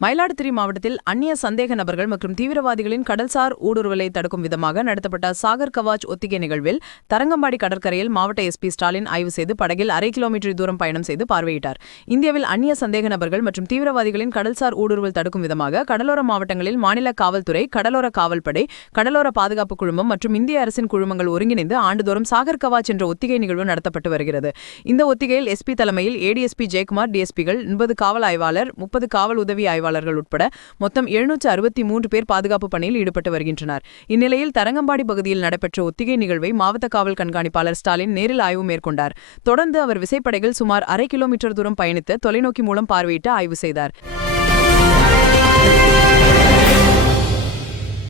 மயிலாடுதுறை மாவட்டத்தில் அந்நிய சந்தேக நபர்கள் மற்றும் தீவிரவாதிகளின் கடல்சார் ஊடுருவலை தடுக்கும் விதமாக நடத்தப்பட்ட சாகர் கவாச் ஒத்திகை நிகழ்வில் தரங்கம்பாடி கடற்கரையில் மாவட்ட எஸ்பி ஸ்டாலின் ஆய்வு செய்து படகில் 1/2 கிலோமீட்டர் தூரம் பயணம் செய்து பார்வையிட்டார். இந்தியாவில் அந்நிய சந்தேக நபர்கள் மற்றும் தீவிரவாதிகளின் கடல்சார் ஊடுருவல் தடுக்கும் விதமாக கடலோர மாவட்டங்களில் மாநில காவல்துறை, கடலோர காவல்படை, கடலோர பாதுகாப்பு குழுமம் மற்றும் இந்திய அரசின் குழுமங்கள் ஒருங்கிணைந்து ஆண்டுதோறும் சாகர் கவாச் என்ற ஒத்திகை நிகழ்வு நடத்தப்பட்டு வருகிறது. இந்த ஒத்திகையில் எஸ்பி தலைமையில் ஏடிஎஸ்பி ஜெயக்குமார், டிஎஸ்பிகள், 80 காவல் ஆய்வாளர், 30 காவல் உதவி ஆய்வாளர்கள் உட்பட மொத்தம் 763 பேர் பாதுகாப்பு பணியில் ஈடுபட்டு வருகின்றனர். இந்நிலையில் தரங்கம்பாடி பகுதியில் நடைபெற்ற ஒத்திகை நிகழ்வை மாவட்ட காவல் கண்காணிப்பாளர் ஸ்டாலின் நேரில் ஆய்வு மேற்கொண்டார். தொடர்ந்து அவர் விசைப்படகில் சுமார் 1/2 கிலோமீட்டர் தூரம் பயணித்து தொலைநோக்கி மூலம் பார்வையிட்டு ஆய்வு செய்தார்.